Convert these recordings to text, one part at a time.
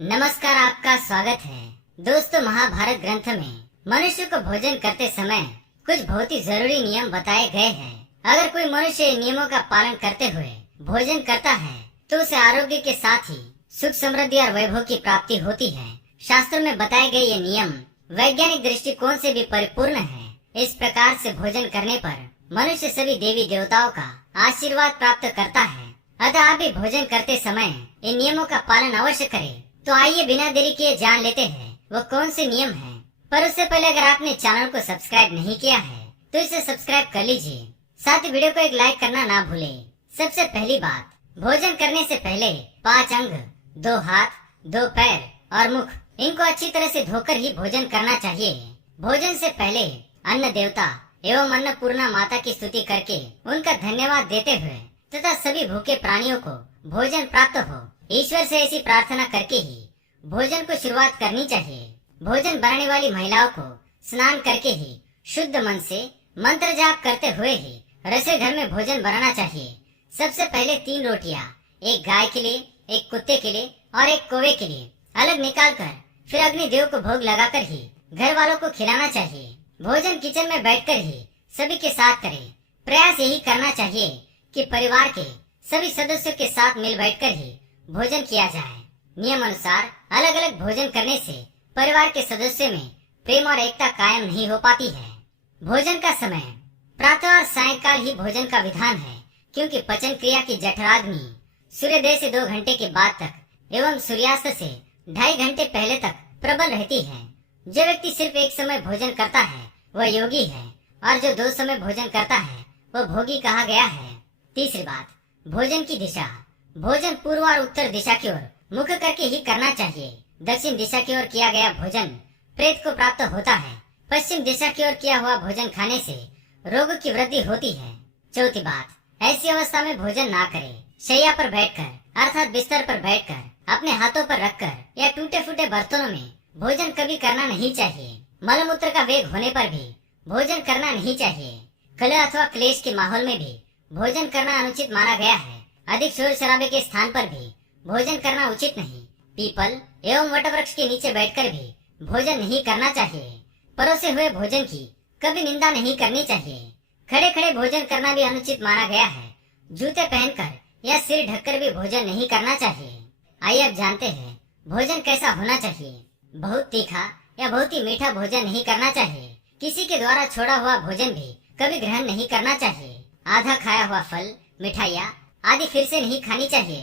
नमस्कार, आपका स्वागत है। दोस्तों, महाभारत ग्रंथ में मनुष्य को भोजन करते समय कुछ बहुत ही जरूरी नियम बताए गए हैं। अगर कोई मनुष्य इन नियमों का पालन करते हुए भोजन करता है तो उसे आरोग्य के साथ ही सुख, समृद्धि और वैभव की प्राप्ति होती है। शास्त्रों में बताए गए ये नियम वैज्ञानिक दृष्टिकोण से भी परिपूर्ण है। इस प्रकार से भोजन करने पर मनुष्य सभी देवी देवताओं का आशीर्वाद प्राप्त करता है। अतः आप भी भोजन करते समय इन नियमों का पालन अवश्य करें। तो आइए बिना देरी किए जान लेते हैं वो कौन से नियम हैं। पर उससे पहले अगर आपने चैनल को सब्सक्राइब नहीं किया है तो इसे सब्सक्राइब कर लीजिए। साथ ही वीडियो को एक लाइक करना ना भूलें। सबसे पहली बात, भोजन करने से पहले 5 अंग, 2 हाथ, 2 पैर और मुख, इनको अच्छी तरह से धोकर ही भोजन करना चाहिए। भोजन से पहले अन्न देवता एवं अन्नपूर्णा माता की स्तुति करके उनका धन्यवाद देते हुए तथा सभी भूखे प्राणियों को भोजन प्राप्त हो, ईश्वर से ऐसी प्रार्थना करके ही भोजन को शुरुआत करनी चाहिए। भोजन बनाने वाली महिलाओं को स्नान करके ही शुद्ध मन से मंत्र जाप करते हुए ही रसोई घर में भोजन बनाना चाहिए। सबसे पहले 3 रोटियां, एक गाय के लिए, एक कुत्ते के लिए और एक कौवे के लिए अलग निकाल कर फिर अग्निदेव को भोग लगाकर ही घर वालों को खिलाना चाहिए। भोजन किचन में बैठकर ही सभी के साथ करें। प्रयास यही करना चाहिए कि परिवार के सभी सदस्यों के साथ मिल बैठकर ही भोजन किया जाए। नियम अनुसार अलग अलग भोजन करने से परिवार के सदस्यों में प्रेम और एकता कायम नहीं हो पाती है। भोजन का समय प्रातः और सायंकाल ही भोजन का विधान है, क्योंकि पचन क्रिया की जठराग्नि सूर्योदय से 2 घंटे के बाद तक एवं सूर्यास्त से 2.5 घंटे पहले तक प्रबल रहती है। जो व्यक्ति सिर्फ एक समय भोजन करता है वह योगी है, और जो 2 समय भोजन करता है वह भोगी कहा गया है। तीसरी बात, भोजन की दिशा। भोजन पूर्व और उत्तर दिशा की ओर मुख करके ही करना चाहिए। दक्षिण दिशा की ओर किया गया भोजन प्रेत को प्राप्त होता है। पश्चिम दिशा की ओर किया हुआ भोजन खाने से रोग की वृद्धि होती है। चौथी बात, ऐसी अवस्था में भोजन ना करें। शैया पर बैठकर अर्थात बिस्तर पर बैठकर अपने हाथों पर रखकर या टूटे फूटे बर्तनों में भोजन कभी करना नहीं चाहिए। मलमूत्र का वेग होने पर भी भोजन करना नहीं चाहिए। कलह अथवा क्लेश के माहौल में भी भोजन करना अनुचित माना गया है। अधिक शोर शराबे के स्थान पर भी भोजन करना उचित नहीं। पीपल एवं वटवृक्ष के नीचे बैठकर भी भोजन नहीं करना चाहिए। परोसे हुए भोजन की कभी निंदा नहीं करनी चाहिए। खड़े खड़े भोजन करना भी अनुचित माना गया है। जूते पहनकर या सिर ढककर भी भोजन नहीं करना चाहिए। आइए अब जानते हैं भोजन कैसा होना चाहिए। बहुत तीखा या बहुत ही मीठा भोजन नहीं करना चाहिए। किसी के द्वारा छोड़ा हुआ भोजन भी कभी ग्रहण नहीं करना चाहिए। आधा खाया हुआ फल, मिठाइयाँ आदि फिर से नहीं खानी चाहिए।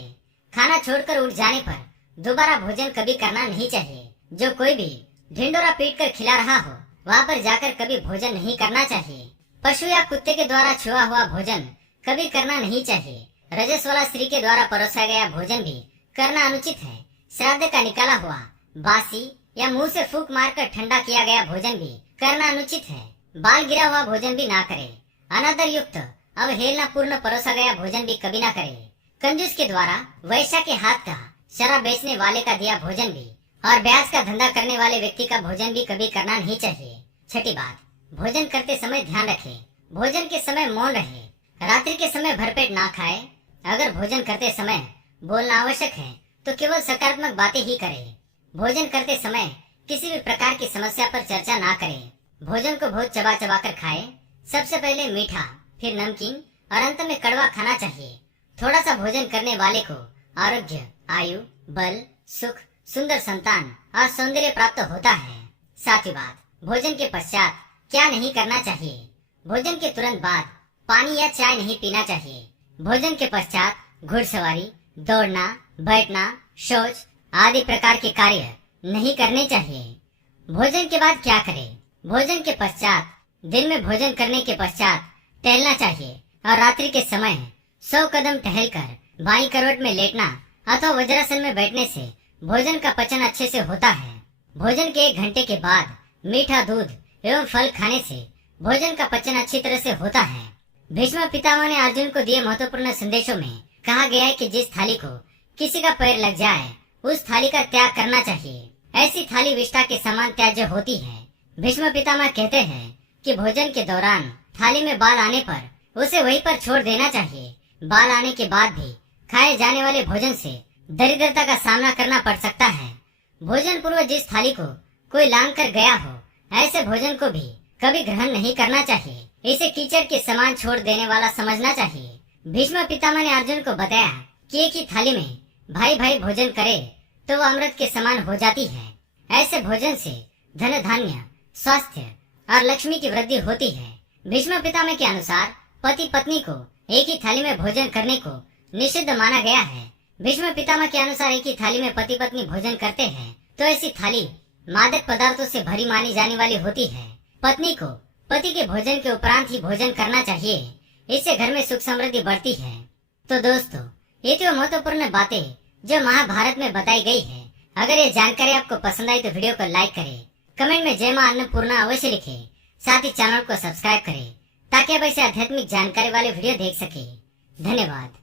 खाना छोड़कर उठ जाने पर दोबारा भोजन कभी करना नहीं चाहिए। जो कोई भी ढिंडोरा पीट कर खिला रहा हो वहाँ पर जाकर कभी भोजन नहीं करना चाहिए। पशु या कुत्ते के द्वारा छुआ हुआ भोजन कभी करना नहीं चाहिए। रजस वाला स्त्री के द्वारा परोसा गया भोजन भी करना अनुचित है। श्राद्ध का निकाला हुआ बासी या मुंह से फूंक मारकर ठंडा किया गया भोजन भी करना अनुचित है। बाल गिरा हुआ भोजन भी ना करें। अनादर युक्त अवहेलना पूर्ण परोसा गया भोजन भी कभी ना करें। कंजूस के द्वारा वैश्या के हाथ का, शराब बेचने वाले का दिया भोजन भी और ब्याज का धंधा करने वाले व्यक्ति का भोजन भी कभी करना नहीं चाहिए। छठी बात, भोजन करते समय ध्यान रखें। भोजन के समय मौन रहे। रात्रि के समय भरपेट ना खाए। अगर भोजन करते समय बोलना आवश्यक है तो केवल सकारात्मक बातें ही करें। भोजन करते समय किसी भी प्रकार की समस्या पर चर्चा ना करें। भोजन को बहुत चबा चबा कर खाए। सबसे पहले मीठा, फिर नमकीन और अंत में कड़वा खाना चाहिए। थोड़ा सा भोजन करने वाले को आरोग्य, आयु, बल, सुख, सुंदर संतान और सौंदर्य प्राप्त होता है। सातवीं बात, भोजन के पश्चात क्या नहीं करना चाहिए। भोजन के तुरंत बाद पानी या चाय नहीं पीना चाहिए। भोजन के पश्चात घुड़सवारी, दौड़ना, बैठना, शौच आदि प्रकार के कार्य नहीं करने चाहिए। भोजन के बाद क्या करें। भोजन के पश्चात दिन में भोजन करने के पश्चात टहलना चाहिए और रात्रि के समय 100 कदम टहलकर बाईं करवट में लेटना अथवा वज्रासन में बैठने से भोजन का पचन अच्छे से होता है। भोजन के 1 घंटे के बाद मीठा दूध एवं फल खाने से भोजन का पचन अच्छी तरह से होता है। भीष्म पितामह ने अर्जुन को दिए महत्वपूर्ण संदेशों में कहा गया है कि जिस थाली को किसी का पैर लग जाए उस थाली का त्याग करना चाहिए। ऐसी थाली विष्ठा के समान त्याज्य होती है। भीष्म पितामह कहते हैं कि भोजन के दौरान थाली में बाल आने पर उसे वहीं पर छोड़ देना चाहिए। बाल आने के बाद भी खाए जाने वाले भोजन से दरिद्रता का सामना करना पड़ सकता है। भोजन पूर्व जिस थाली को कोई लांग कर गया हो, ऐसे भोजन को भी कभी ग्रहण नहीं करना चाहिए। इसे कीचड़ के समान छोड़ देने वाला समझना चाहिए। भीष्म पितामह ने अर्जुन को बताया कि एक ही थाली में भाई भाई भोजन करे तो वह अमृत के समान हो जाती है। ऐसे भोजन से धन धान्य, स्वास्थ्य और लक्ष्मी की वृद्धि होती है। भीष्म पितामह के अनुसार पति पत्नी को एक ही थाली में भोजन करने को निषिद्ध माना गया है। भीष्म पितामह के अनुसार एक ही थाली में पति पत्नी भोजन करते हैं तो ऐसी थाली मादक पदार्थों से भरी मानी जाने वाली होती है। पत्नी को पति के भोजन के उपरांत ही भोजन करना चाहिए। इससे घर में सुख समृद्धि बढ़ती है। तो दोस्तों, ये तो महत्वपूर्ण बातें जो महाभारत में बताई गई है। अगर ये जानकारी आपको पसंद आई तो वीडियो को लाइक करें, कमेंट में जय मां अन्नपूर्णा अवश्य लिखें, साथ ही चैनल को सब्सक्राइब करें ताकि आप ऐसे आध्यात्मिक जानकारी वाले वीडियो देख सके। धन्यवाद।